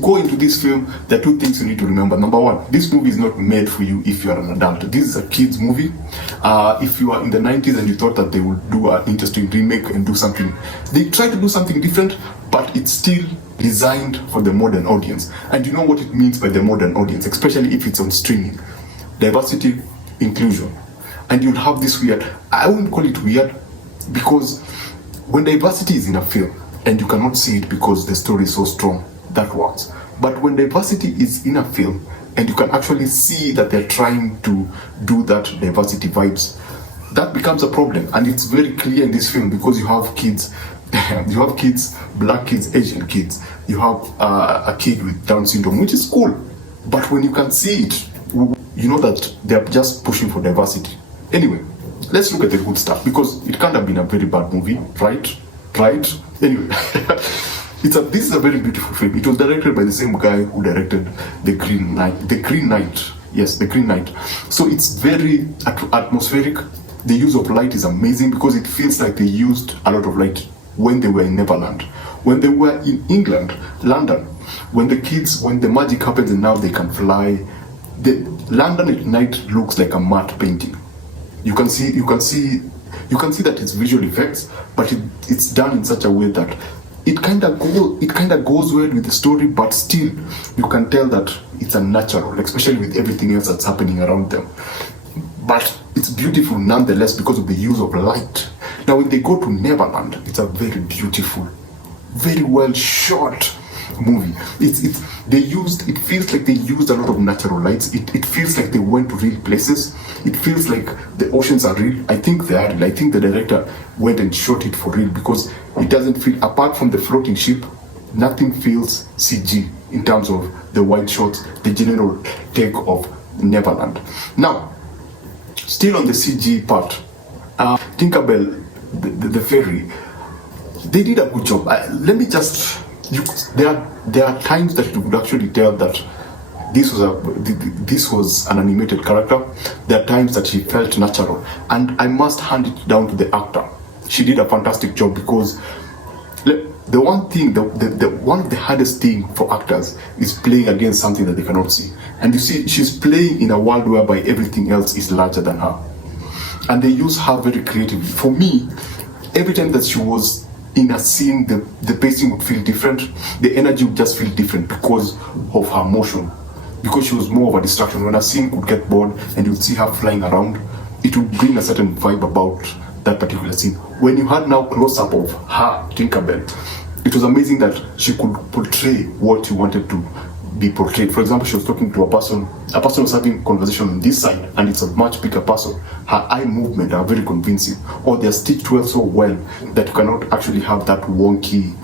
you go into this film, there are two things you need to remember. Number one, this movie is not made for you if you are an adult. This is a kid's movie. If you are in the 90s and you thought that they would do an interesting remake and do something, they try to do something different, but it's still designed for the modern audience. And you know what it means by the modern audience, especially if it's on streaming. Diversity, inclusion. And you'll have this weird, I wouldn't call it weird, because when diversity is in a film and you cannot see it because the story is so strong, that works. But when diversity is in a film and you can actually see that they're trying to do that diversity vibes, that becomes a problem. And it's very clear in this film because you have kids, black kids, Asian kids, you have a kid with Down syndrome, which is cool. But when you can see it, you know that they're just pushing for diversity. Anyway, let's look at the good stuff, because it can't have been a very bad movie, right? Anyway, this is a very beautiful film. It was directed by the same guy who directed The Green Knight. Yes, The Green Knight. So it's very atmospheric. The use of light is amazing because it feels like they used a lot of light when they were in Neverland. When they were in England, London, when the magic happens and now they can fly, the London at night looks like a matte painting. You can see that it's visual effects, but it's done in such a way that it kind of goes well with the story, but still you can tell that it's unnatural, especially with everything else that's happening around them. But it's beautiful nonetheless because of the use of light. Now when they go to Neverland, it's a very beautiful, very well shot movie. It feels like they used a lot of natural lights. It feels like they went to real places. It feels like the oceans are real. I think they are real. I think the director went and shot it for real because it doesn't feel, apart from the floating ship, nothing feels CG in terms of the wide shots, the general take of Neverland. Now, still on the CG part, Tinkerbell, the fairy, they did a good job. There are times that you could actually tell that this was an animated character. There are times that she felt natural, and I must hand it down to the actor. She did a fantastic job because the one of the hardest thing for actors is playing against something that they cannot see. And you see, she's playing in a world whereby everything else is larger than her, and they use her very creatively. For me, every time that she was in a scene, the pacing would feel different, the energy would just feel different because of her motion, because she was more of a distraction. When a scene could get bored and you'd see her flying around, it would bring a certain vibe about that particular scene. When you had now close-up of her, Tinkerbell, it was amazing that she could portray what you wanted to be portrayed. For example, she was talking to a person was having a conversation on this side, and it's a much bigger person. Her eye movement are very convincing, or they're stitched well so well that you cannot actually have that wonky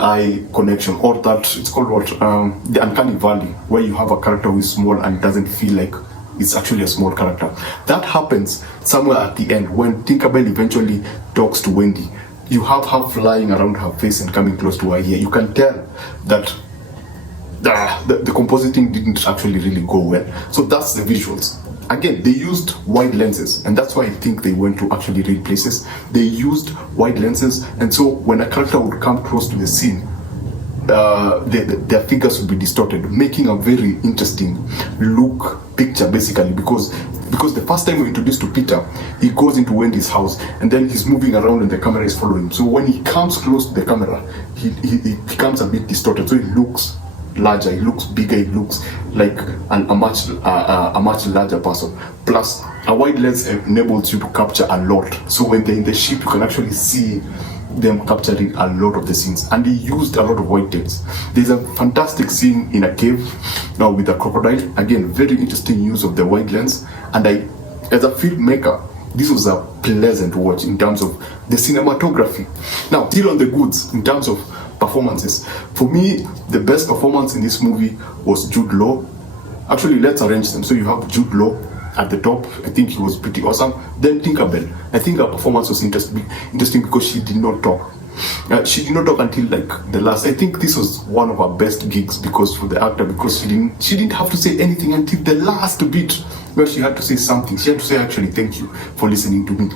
eye connection, or that, it's called what, the uncanny valley, where you have a character who is small and doesn't feel like it's actually a small character. That happens somewhere at the end when Tinkerbell eventually talks to Wendy. You have her flying around her face and coming close to her ear. You can tell that the compositing didn't actually really go well. So that's the visuals. Again, they used wide lenses, and that's why I think they went to actually real places. They used wide lenses, and so when a character would come close to the scene, their figures would be distorted, making a very interesting look picture, basically, because the first time we're introduced to Peter, he goes into Wendy's house and then he's moving around and the camera is following him. So when he comes close to the camera, he becomes a bit distorted, so it looks larger, it looks bigger, it looks like a much larger person. Plus, a wide lens enables you to capture a lot. So when they're in the ship, you can actually see them capturing a lot of the scenes, and they used a lot of white tapes. There's a fantastic scene in a cave now with a crocodile. Again, very interesting use of the wide lens, and as a filmmaker, this was a pleasant watch in terms of the cinematography. Now, still on the goods in terms of performances. For me, the best performance in this movie was Jude Law. Actually, let's arrange them. So you have Jude Law at the top. I think he was pretty awesome. Then Tinkerbell. I think her performance was interesting because she did not talk. She did not talk until like the last. I think this was one of her best gigs because for the actor, because she didn't have to say anything until the last bit where she had to say something. She had to say, actually, thank you for listening to me.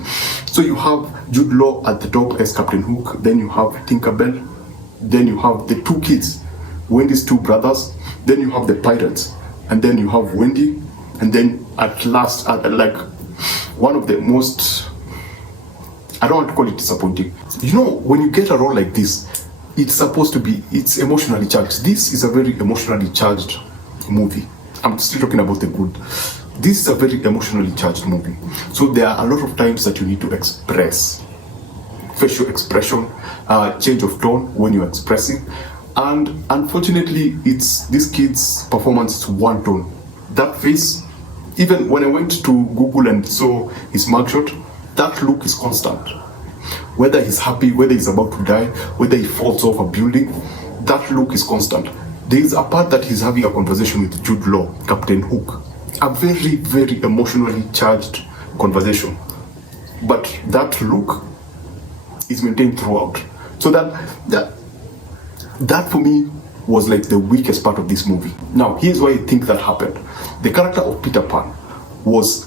So you have Jude Law at the top as Captain Hook. Then you have Tinkerbell. Then you have the two kids, Wendy's two brothers, then you have the pirates, and then you have Wendy, and then at last, like one of the most, I don't want to call it disappointing. You know, when you get a role like this, it's supposed to be, it's emotionally charged. This is a very emotionally charged movie. I'm still talking about the good. This is a very emotionally charged movie. So there are a lot of times that you need to express. Facial expression, change of tone when you're expressing. And unfortunately, it's this kid's performance is one tone. That face, even when I went to Google and saw his mugshot, that look is constant. Whether he's happy, whether he's about to die, whether he falls off a building, that look is constant. There is a part that he's having a conversation with Jude Law, Captain Hook. A very, very emotionally charged conversation. But that look is maintained throughout. So that for me was like the weakest part of this movie. Now, here's why I think that happened. The character of Peter Pan was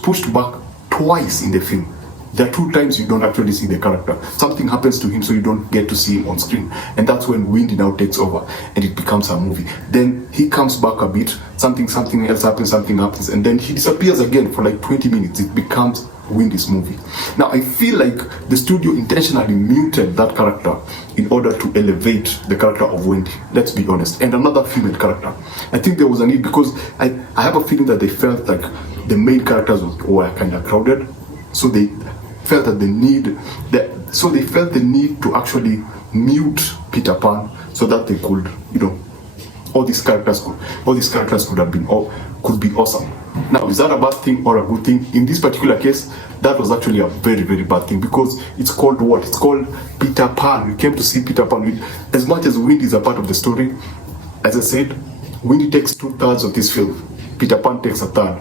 pushed back twice in the film. There are 2 times you don't actually see the character. Something happens to him so you don't get to see him on screen. And that's when Wendy now takes over and it becomes a movie. Then he comes back a bit, something else happens, and then he disappears again for like 20 minutes. It becomes Wendy's movie. Now, I feel like the studio intentionally muted that character in order to elevate the character of Wendy. Let's be honest. And another female character. I think there was a need because I have a feeling that they felt like the main characters were kind of crowded. So they felt that they felt the need to actually mute Peter Pan so that they could, all these characters could be awesome. Now, is that a bad thing or a good thing? In this particular case, that was actually a very, very bad thing because it's called what? It's called Peter Pan. We came to see Peter Pan. As much as Wendy is a part of the story, as I said, Wendy takes 2/3 of this film. Peter Pan takes 1/3.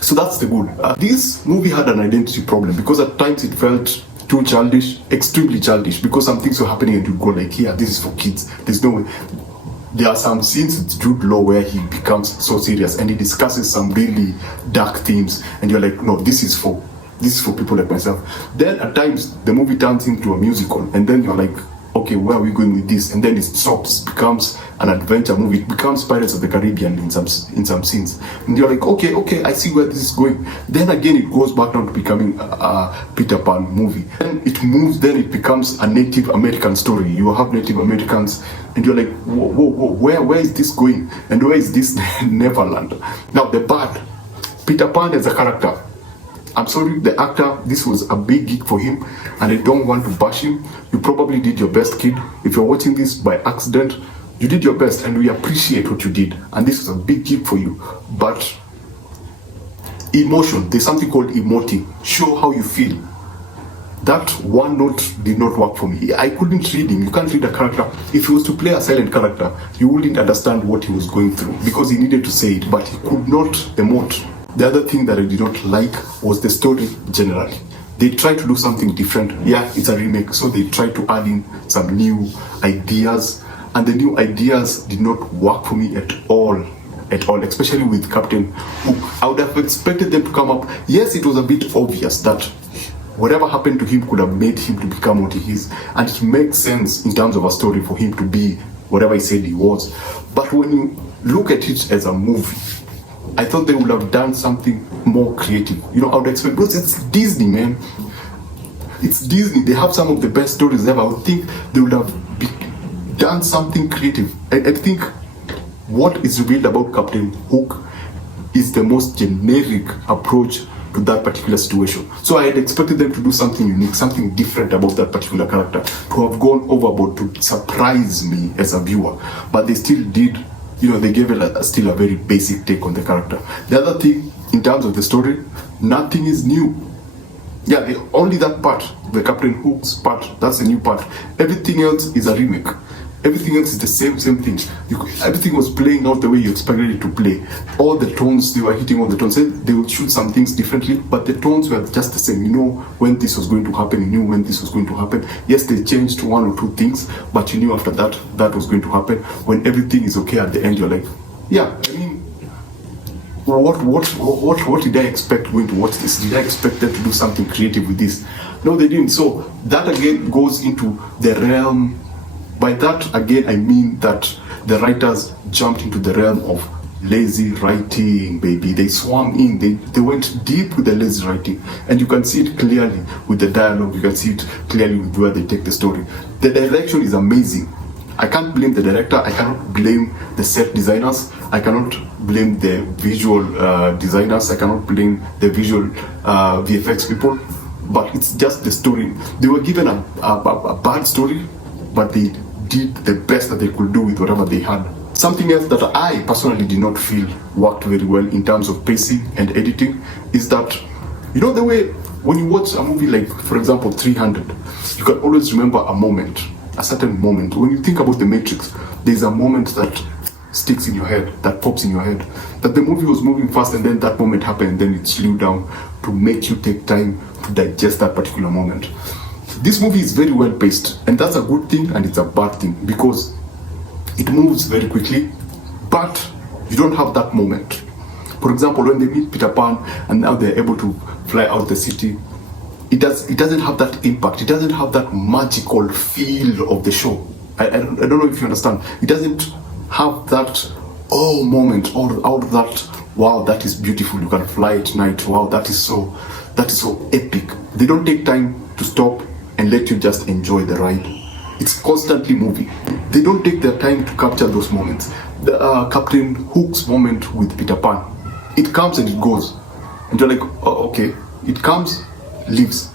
So that's the good. This movie had an identity problem because at times it felt too childish, extremely childish, because some things were happening and you go like, yeah, this is for kids. There's no way. There are some scenes with Jude Law where he becomes so serious and he discusses some really dark themes and you're like, no, this is for people like myself. Then at times the movie turns into a musical and then you're like, okay, where are we going with this? And then it stops, becomes an adventure movie. It becomes Pirates of the Caribbean in some scenes. And you're like, okay, I see where this is going. Then again, it goes back down to becoming a Peter Pan movie. Then it moves, then it becomes a Native American story. You have Native Americans and you're like, whoa, where is this going? And where is this Neverland? Now, the bad, Peter Pan as a character. I'm sorry, the actor, this was a big gig for him, and I don't want to bash him. You probably did your best, kid. If you're watching this by accident, you did your best, and we appreciate what you did. And this was a big gig for you. But emotion, there's something called emoting. Show how you feel. That one note did not work for me. I couldn't read him. You can't read a character. If he was to play a silent character, you wouldn't understand what he was going through because he needed to say it, but he could not emote. The other thing that I did not like was the story generally. They tried to do something different. Yeah, it's a remake, so they tried to add in some new ideas, and the new ideas did not work for me at all, especially with Captain Hook. I would have expected them to come up. Yes, it was a bit obvious that whatever happened to him could have made him to become what he is, and it makes sense in terms of a story for him to be whatever he said he was. But when you look at it as a movie, I thought they would have done something more creative. I would expect, because it's Disney, man. It's Disney. They have some of the best stories ever. I would think they would have done something creative. I think what is revealed about Captain Hook is the most generic approach to that particular situation. So I had expected them to do something unique, something different about that particular character, to have gone overboard, to surprise me as a viewer. But they still did. They gave it still a very basic take on the character. The other thing, in terms of the story, nothing is new. Yeah, only that part, the Captain Hook's part, that's the new part. Everything else is a remake. Everything else is the same thing. Everything was playing out the way you expected it to play. All the tones, they were hitting all the tones. They would shoot some things differently, but the tones were just the same. You know when this was going to happen, you knew when this was going to happen. Yes, they changed 1 or 2 things, but you knew after that was going to happen. When everything is okay at the end, you're like, yeah, I mean, what did I expect going to watch this? Did I expect them to do something creative with this? No, they didn't. So that again goes into the realm By that, again, I mean that the writers jumped into the realm of lazy writing, baby. They swam in, they went deep with the lazy writing, and you can see it clearly with the dialogue, you can see it clearly with where they take the story. The direction is amazing. I can't blame the director, I cannot blame the set designers, I cannot blame the visual designers, I cannot blame the visual VFX people, but it's just the story. They were given a bad story, but they did the best that they could do with whatever they had. Something else that I personally did not feel worked very well in terms of pacing and editing is that, you know, the way when you watch a movie like, for example, 300, you can always remember a moment, a certain moment. When you think about The Matrix, there's a moment that sticks in your head, that pops in your head, that the movie was moving fast and then that moment happened and then it slowed down to make you take time to digest that particular moment. This movie is very well paced, and that's a good thing and it's a bad thing because it moves very quickly, but you don't have that moment. For example, when they meet Peter Pan and now they're able to fly out the city, it doesn't have that impact. It doesn't have that magical feel of the show. I don't know if you understand. It doesn't have that moment or that wow, that is beautiful. You can fly at night. Wow, that is so epic. They don't take time to stop and let you just enjoy the ride. It's constantly moving. They don't take their time to capture those moments. The Captain Hook's moment with Peter Pan, it comes and it goes. And you're like, oh, okay. It comes, leaves.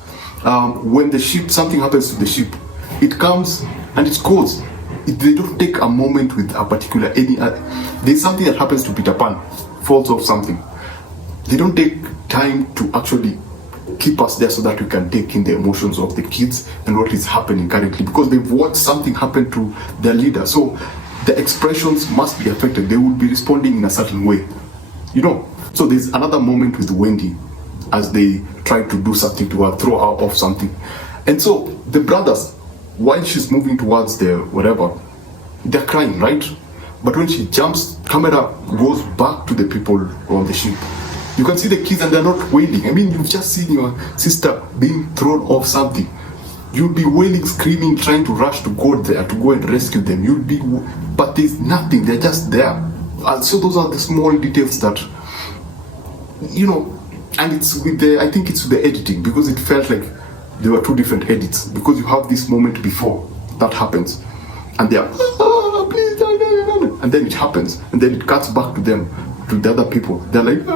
When the ship, something happens to the ship, it comes and it goes. They don't take a moment with a particular, there's something that happens to Peter Pan, falls off something. They don't take time to actually keep us there so that we can take in the emotions of the kids and what is happening currently, because they've watched something happen to their leader. So the expressions must be affected. They will be responding in a certain way, you know. So there's another moment with Wendy as they try to do something to her, throw her off something. And so the brothers, while she's moving towards the whatever, they're crying, right? But when she jumps, camera goes back to the people on the ship. You can see the kids and they're not wailing. I mean, you've just seen your sister being thrown off something. You'll be wailing, screaming, trying to rush to go there, to go and rescue them. But there's nothing, they're just there. And so those are the small details that, you know, and I think it's with the editing, because it felt like there were two different edits, because you have this moment before that happens, and they're, please, and then it happens, and then it cuts back to them, to the other people. They're like,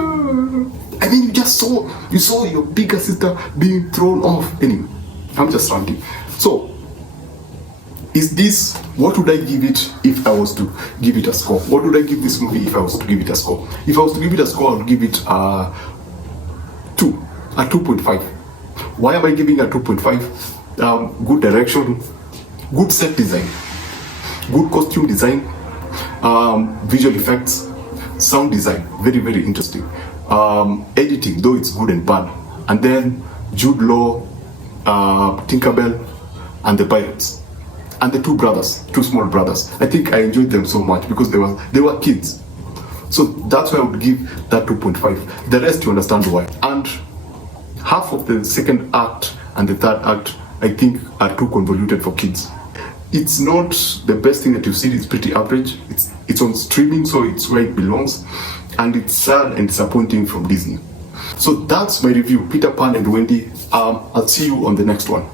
I mean, you saw your bigger sister being thrown off. Anyway, I'm just ranting. So, what would I give it if I was to give it a score? What would I give this movie if I was to give it a score? If I was to give it a score, I would give it a 2.5. Why am I giving a 2.5? Good direction, good set design, good costume design, visual effects, sound design, very, very interesting. Editing, though it's good and bad. And then Jude Law, Tinkerbell, and the pirates. And the two small brothers. I think I enjoyed them so much because they were kids. So that's why I would give that 2.5. The rest you understand why. And half of the second act and the third act, I think, are too convoluted for kids. It's not the best thing that you've seen. It's pretty average. It's on streaming, so it's where it belongs. And it's sad and disappointing from Disney. So that's my review, Peter Pan and Wendy. I'll see you on the next one.